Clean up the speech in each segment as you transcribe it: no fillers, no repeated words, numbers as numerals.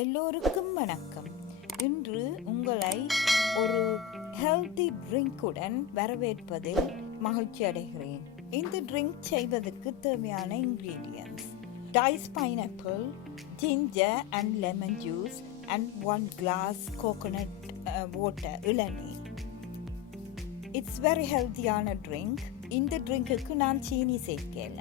எல்லோருக்கும் வணக்கம். இன்று உங்களை ஒரு ஹெல்தி ட்ரிங்க்குடன் வரவேற்பதில் மகிழ்ச்சி அடைகிறேன். இந்த ட்ரிங்க் செய்வதற்கு தேவையான ingredients: dice pineapple, ginger and lemon juice and 1 glass coconut water, இளநீர். இட்ஸ் வெரி ஹெல்த்தியான ட்ரிங்க். இந்த ட்ரிங்க்குக்கு நான் சீனி சேர்க்கல,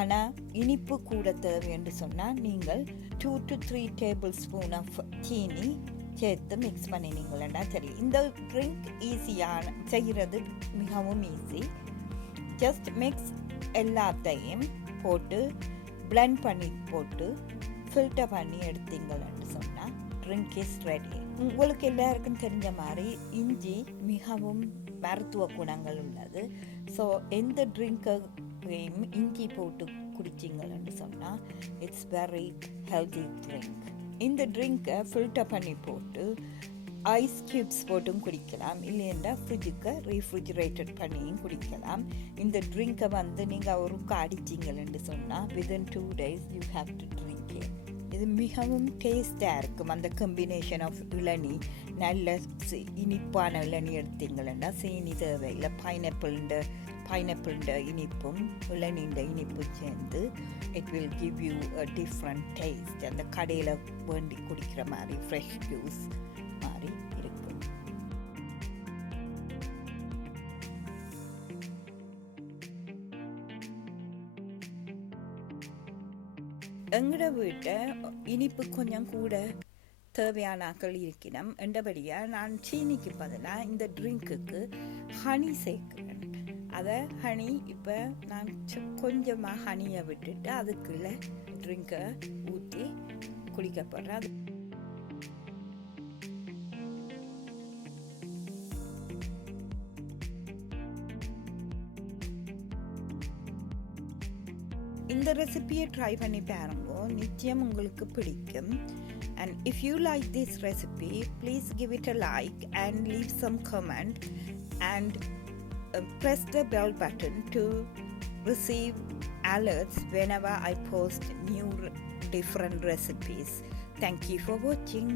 ஆனால் இனிப்பு கூட தேவை என்று சொன்னால் நீங்கள் 2 to 3 tablespoon ஆஃப் சீனி சேர்த்து மிக்ஸ் பண்ணினீங்களா சரி. இந்த ட்ரிங்க் ஈஸியான, செய்கிறது மிகவும் ஈஸி. ஜஸ்ட் மிக்ஸ் எல்லாத்தையும் போட்டு பிளெண்ட் பண்ணி போட்டு ஃபில்டர் பண்ணி எடுத்தீங்களன்னு சொன்னால் ட்ரிங்க் இஸ் ரெடி. உங்களுக்கு எல்லாருக்கும் தெரிஞ்ச மாதிரி இஞ்சி மிகவும் மருத்துவ குணங்கள் உள்ளது. ஸோ எந்த ட்ரிங்கையும் இஞ்சி போட்டு குடிச்சிங்கன்னு சொன்னால் இட்ஸ் வெரி ஹெல்தி ட்ரிங்க். இந்த ட்ரிங்கை ஃபில்டர் பண்ணி போட்டு ஐஸ் க்யூப்ஸ் போட்டும் குடிக்கலாம், இல்லைன்னா ஃப்ரிட்ஜுக்கு ரீஃப்ரிஜிரேட்டட் பண்ணியும் குடிக்கலாம். இந்த ட்ரிங்கை நீங்கள் ஒருக்கா அடிச்சிங்கன்னு சொன்னால் within 2 days you have to drink it. இது மிகவும் டேஸ்டாக இருக்கும். அந்த கம்பினேஷன் ஆஃப் இளநீ, நல்ல இனிப்பான இளநீ எடுத்தீங்களா சீனி தேவையில்லை. பைனாப்பிள்ட இனிப்பும் இளநீண்ட இனிப்பும் சேர்ந்து it will give you a different taste. அந்த கடையில் வேண்டி குடிக்கிற மாதிரி ஃப்ரெஷ் ஜூஸ் மாதிரி இருக்கும். எங்களோட வீட்டை இனிப்பு கொஞ்சம் கூட தேவையான ஆக்கள் இருக்கணும் என்றபடியாக நான் சீனிக்கு பதிலாக இந்த ட்ரிங்க்குக்கு ஹனி சேர்க்கிறேன். அதை ஹனி இப்போ நான் கொஞ்சமாக ஹனியை விட்டுட்டு அதுக்குள்ளே ட்ரிங்கை ஊற்றி குடிக்க போடுறேன். இந்த ரெசிபியை ட்ரை பண்ணி பாருங்க, நிச்சயம் உங்களுக்கு பிடிக்கும். And if you like this recipe, please give it a like and leave some comment and press the bell button to receive alerts whenever I post new different recipes. Thank you for watching.